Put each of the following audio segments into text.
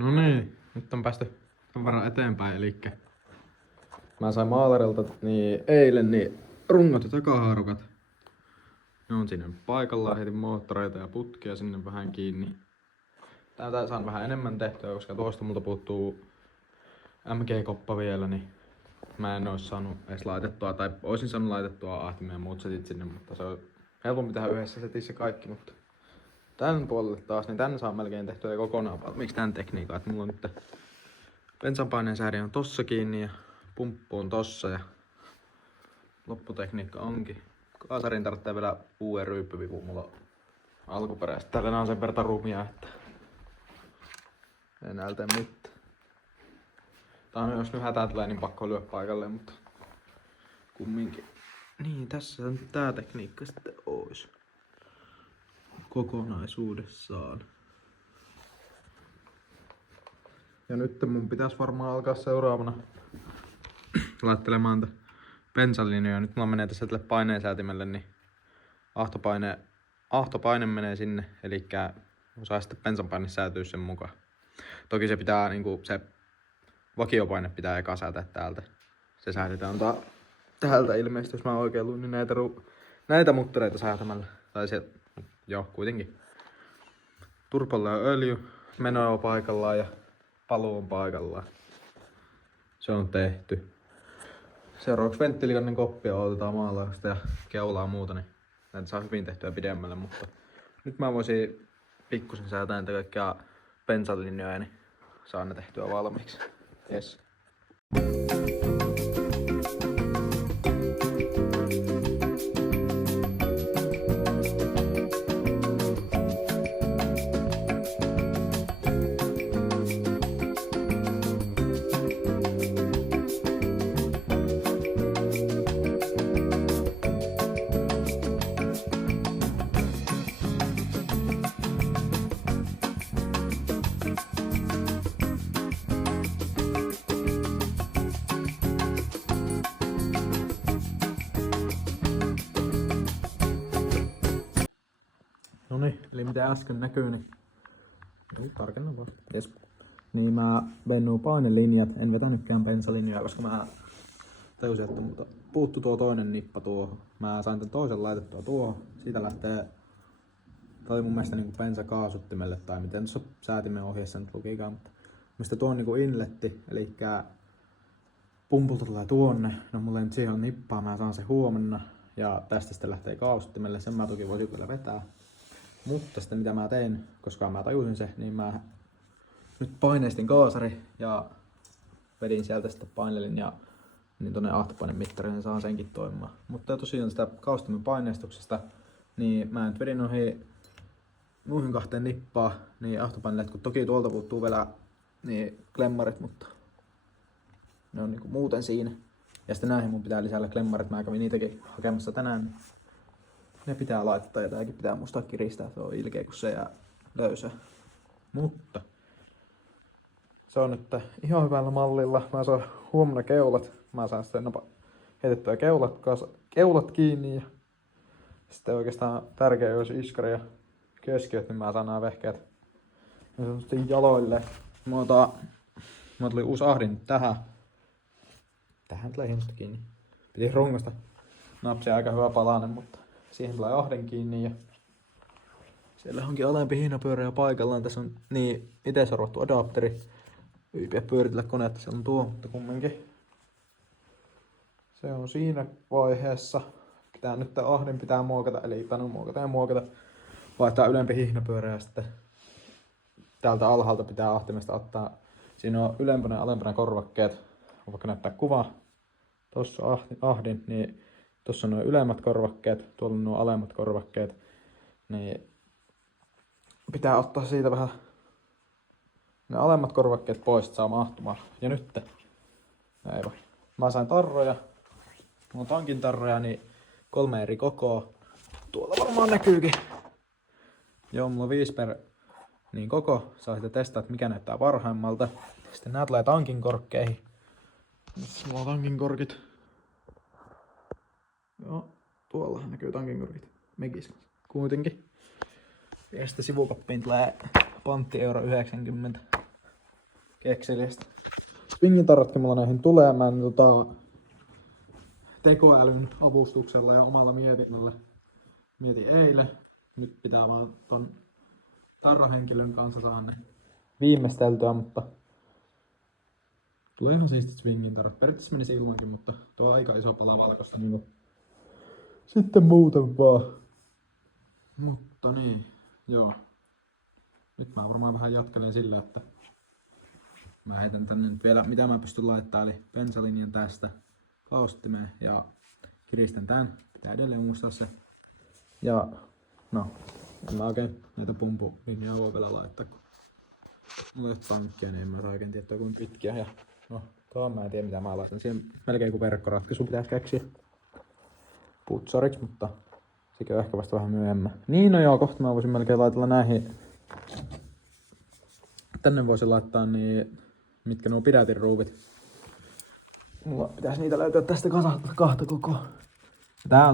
No niin, nyt on päästy sen verran eteenpäin, elikkä mä sain maalarilta eilen rungot ja takahaarukat. Ne on sinne paikallaan, heitin moottoreita ja putkia sinne vähän kiinni. Täältä saan vähän enemmän tehtyä, koska tuosta multa puuttuu MG-koppa vielä, niin mä en ois saanut edes laitettua, tai oisin saanut laitettua ahtimeen ja muut setit sinne, mutta se on helpompi tehdä yhdessä setissä kaikki, mutta tän puolelle taas, niin tän saa melkein tehtyä kokonaan valmiiksi tän tekniikan, että mulla on nyt bensanpaineen sääri on tossa kiinni ja pumppu on tossa ja lopputekniikka onkin. Kaasarin tarvitsee vielä uuden ryyppyvivun, mulla on alkuperäistä. Täällä on sen verran rumia, että ei näytä mitään. Tää on, jos nyt hätää tulee, niin pakko lyö paikalle, mutta kumminkin. Niin, tässä on tää tekniikka sitten ois kokonaisuudessaan. Ja nyt mun pitäisi varmaan alkaa seuraavana laittelemaan bensalinjoja. Nyt mulla menee tässä tälle paineensäätimelle, niin ahtopaine menee sinne, eli osaa sitten bensanpaine säätyä sen mukaan. Toki se pitää niinku se vakiopaine pitää eka säätää täältä. Se säädetään täältä ilmeisesti, jos mä oikein luin, niin näitä muttereita säätämällä. Tai se, joo, kuitenkin. Turpalle on öljy, meno on paikallaan ja paluu on paikallaan. Se on tehty. Seuraavaksi venttiilikannen koppia otetaan maalausta ja keulaa muuta, niin näitä saa hyvin tehtyä pidemmälle, mutta nyt mä voisin pikkusen säätää niitä kaikkia bensalinjoja, niin saan ne tehtyä valmiiksi. Yes. Noniin, eli mitä äsken näkyy, niin tarkennan vaan. Yes. Niin mä vein nuo painelinjat, en vetänytkään bensalinjoja, koska mä tajusin, että multa puuttu tuo toinen nippa tuohon. Mä sain tän toisen laitettua tuohon. Siitä lähtee, tää oli mun mielestä niinku bensakaasuttimelle tai miten tuossa säätimen ohjeessa nyt lukikaan, mutta mistä tuo on niinku inletti, eli pumpulta tulee tuonne. No mulla ei nyt siihen ole nippaa, mä saan sen huomenna. Ja tästä sitten lähtee kaasuttimelle, sen mä toki voisin kyllä vetää. Mutta sitten mitä mä tein, koska mä tajusin se, niin mä nyt paineistin kaasari ja vedin sieltä sitten painelinja niin tonne ahtopainemittariin, niin saan senkin toimimaan. Mutta tosiaan sitä kaasustimen paineistuksesta, niin mä nyt vedin noihin kahteen nippaan, niin ahtopaineleet, kun toki tuolta puuttuu vielä niin klemmarit, mutta ne on niinku muuten siinä. Ja sitten näihin mun pitää lisällä klemmarit, mä kävin niitäkin hakemassa tänään. Niin ne pitää laittaa ja tääkin pitää muistaa kiristää, se on ilkeä kun se jää löysää. Mutta se on nyt ihan hyvällä mallilla. Mä saan huomenna keulat. Mä saan sitten heitettyä keulat kiinni ja sitten oikeastaan tärkeä olisi iskari ja keskiöt, niin mä saan nämä vehkeet niin sanotusti jaloille. Mulla tuli uusi ahdin tähän. Tähän tulee hienosti kiinni. Piti rungasta napsia aika hyvä palanen, mutta siihen tulee ahden kiinni ja siellä onkin alempi hihnapyörä paikallaan. Tässä on niin itse sorvattu adapteri. Yypiä pyöritellä koneetta, se on tuo, mutta kumminkin. Se on siinä vaiheessa. Tää nyt ahden pitää muokata, eli muokata. Vaihtaa ylempi hihnapyörä ja sitten täältä alhaalta pitää ahtimesta ottaa. Siinä on ylempänä ja alempana korvakkeet. On vaikka näyttää kuva. Tossa on ahdin, niin tossa on nuo ylemmät korvakkeet, tuolla on nuo alemmat korvakkeet. Niin pitää ottaa siitä vähän ne alemmat korvakkeet pois, että saa mahtumaan. Ja nyt mä sain tarroja. Mulla on tankin tarroja, niin 3 eri kokoa. Tuolla varmaan näkyykin. Joo, mulla on 5 per niin koko. Saa sitten testaa, että mikä näyttää parhaimmalta. Sitten nää tulee tankin korkkeihin. Missä mulla on tankin korkit? Joo, tuollahan näkyy tankin korkit. Mekis kuitenkin. Ja sitten sivukoppiin tulee pantti euro 90. kekseliästä. Swingin tarratkin mulla näihin tulee. Mä tekoälyn avustuksella ja omalla mietinnällä mietin eilen. Nyt pitää vaan ton tarrahenkilön kanssa saada ne viimeisteltyä, mutta tulee ihan siistit swingin tarrat. Periaatteessa menisi ilmankin, mutta tuo on aika iso pala valkoista niinku. Sitten muuten vaan. Mutta niin, joo. Nyt mä varmaan vähän jatkelen sillä, että mä heitän tänne nyt vielä mitä mä pystyn laittamaan, eli bensalinjan tästä kaustimeen ja kiristän tän. Pitää edelleen muistaa se. Ja no, en mä oikein näitä pumpulinjaa voi vielä laittaa, kun mulla ei ole tankkia, niin en mä oikein tiedä kuinka pitkiä. Ja no, tuohon mä en tiedä mitä mä laitan. Siihen melkein kuin verkkoratkaisu pitäisi keksiä putsariksi, mutta sekin on ehkä vasta vähän myöhemmän. Niin no joo, kohta mä voisin melkein laitella näihin. Tänne voisin laittaa niin, mitkä nuo pidätin ruuvit. Mulla pitäisi niitä löytyä tästä kahta koko. Tää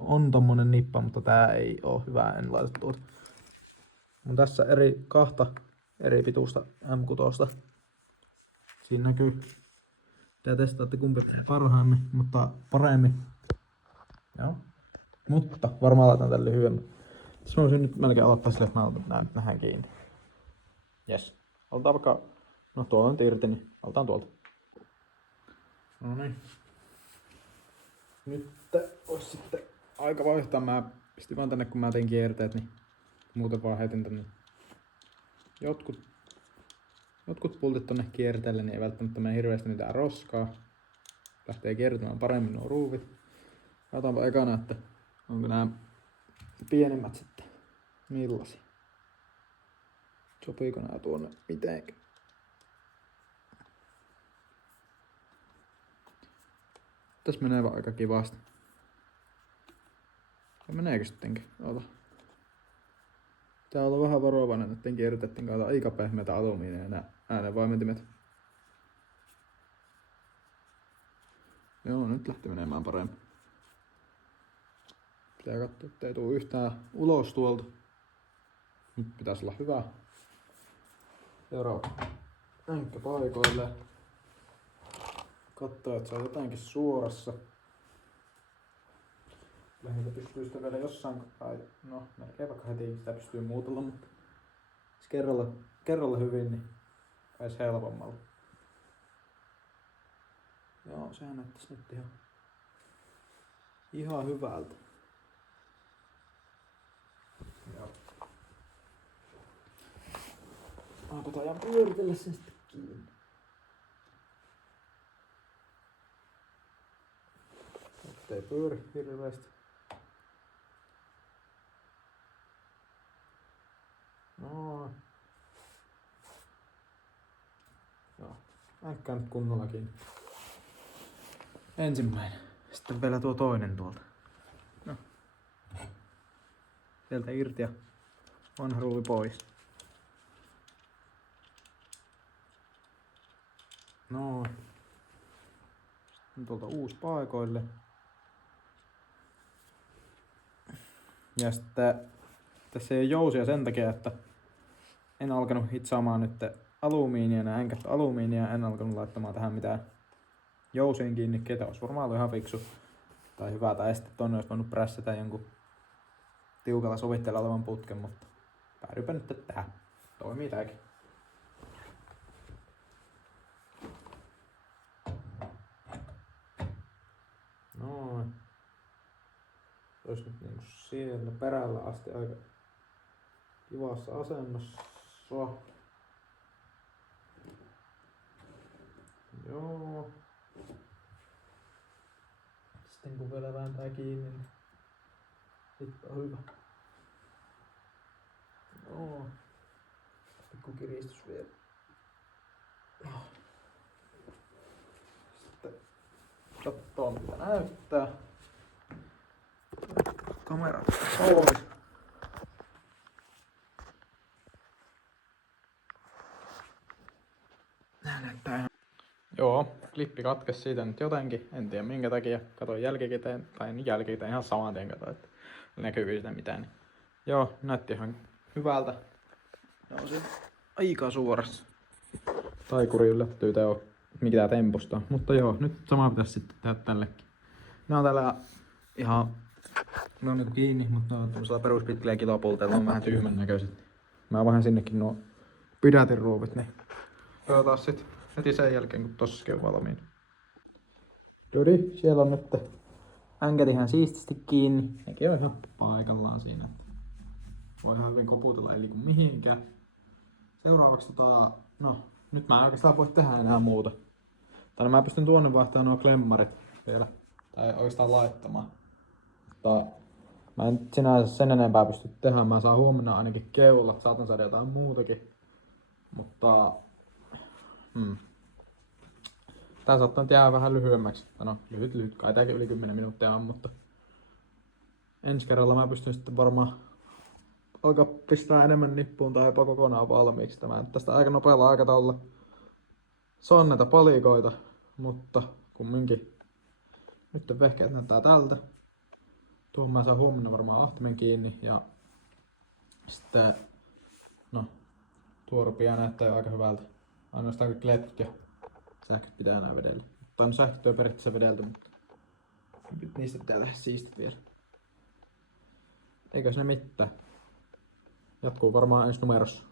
on tommonen nippa, mutta tää ei oo hyvä, en laita tuota. On tässä kahta eri pituista M6. Siinä näkyy. Pitää testata, kumpi parhaimmin, mutta paremmin. Joo. Mutta varmaan laitan tälle lyhyemmän. Tässä voisin nyt melkein aloittaa sille, että mä otan nähdään kiinni. Jes. Aloitetaan vaikka, no tuo on irti, niin aloitetaan tuolta. No niin. Nyt olisi sitten aika vaihtaa. Mä pistin vaan tänne, kun mä tein kierteet, niin muuten vaan heitin tänne. Jotkut pultit tonne kierteelle, niin ei välttämättä mene hirveästi mitään roskaa. Lähtee kiertymään paremmin nuo ruuvit. Katsotaanpa ekana, että onko nämä pienemmät sitten millaisia. Sopiiko nää tuonne mitenkä? Tässä menee vaan aika kivasti. Ja meneekö sittenkin? Ota. Tää on vähän varovainen, etten kiertettiin kautta aika pehmeitä alumiineja nää äänenvaimentimet. Joo, nyt lähti menemään paremmin. Pitää katsoa, ettei tuu yhtään ulos tuolta. Nyt pitäisi olla hyvä. Seuraava. Änkkä paikoille. Katsoa, että se on jotenkin suorassa. Lähinnä pystyy sitä vielä jossain, no melkein vaikka heti sitä pystyy muutella, mutta jos kerralla hyvin, niin pääsi helpommalla. Joo, sehän näyttäisi nyt ihan hyvältä. Joo. Mä ajan pyöritellä sen sitten kiinni. Ettei pyöri hirveästi. No. Joo. Änkkä nyt kunnolla kiinni. Ensimmäinen. Sitten vielä tuo toinen tuolta. No. Sieltä irti ja vanha ruuvi pois. No. Sitten tuolta uusi paikoille. Ja sitten tässä ei ole jousia sen takia, että en alkanut hitsaamaan nyt alumiinia, nämä änkät alumiinia, en alkanut laittamaan tähän mitään jousien kiinnikkeitä. Olisi varmaan ollut ihan fiksu tai hyvä, tai sitten tonne olisi voinut prässätä jonkun tiukalla sovitteella olevan putken, mutta päädypä nyt tähän. Toimii tääkin. Noin. Olisi nyt niinku siellä perällä asti aika kivassa asennossa. Joo. Sitten kun vielä vääntää kiinni, niin sitten on hyvä. Joo. Pikku kiristys vielä. Sitten katsoo mitä näyttää. Kamera pois. Nää näyttää ihan. Joo, klippi katkesi siitä nyt jotenkin. En tiedä minkä takia. Katoin jälkikäteen, tai jälkikäteen ihan saman tien katoin, että näkyykö sitä mitään. Niin. Joo, näytti ihan hyvältä. Joo, se aika suorassa. taikuri yllättyy mikä tää temposta. Mutta joo, nyt sama pitäisi sitten tehdä tällekin. Nää on täällä ihan, ne on niinku kiinni, mutta ne on tämmöisellä peruspitkillä kilopulteilla, on vähän tyhmän näköiset. Mä vaihdan sinnekin nuo pidätinruuvit, niin katsotaan sit heti sen jälkeen, kun tossakin on valmiin. Dodi, siellä on nyt änkät ihan siististi kiinni. Nekin on ihan paikallaan siinä, että voi ihan hyvin koputella eli kun mihinkään. Seuraavaksi no nyt mä en oikeastaan voi tehdä enää muuta. Tai mä pystyn tuonne vaihtamaan nuo klemmarit vielä. Tai oikeastaan laittamaan. Mutta mä en sinänsä sen enempää pysty tehdä. Mä saan huomenna ainakin keulat. Saatan saada jotain muutakin. Mutta tää saattaa nyt jäädä vähän lyhyemmäksi. No lyhyt. Kai tääkin yli 10 minuuttia on, mutta ensi kerralla mä pystyn sitten varmaan alkaa pistää enemmän nippuun tai jopa kokonaan valmiiksi. Tämä tästä aika nopealla aikataululla saan näitä palikoita, mutta kumminkin nyt vehkeet näyttää tältä. Tuohon mä saan huomenna varmaan ahtimen kiinni ja sitten no tuo rupeaa näyttää aika hyvältä. Ainoastaan kaikki letkut ja sähköt pitää enää vedellä. Tai no sähköt on periaatteessa vedeltä, mutta niistä pitää tehdä siistit vielä. Eikös ne mitään? Jatkuu varmaan ensi numerossa.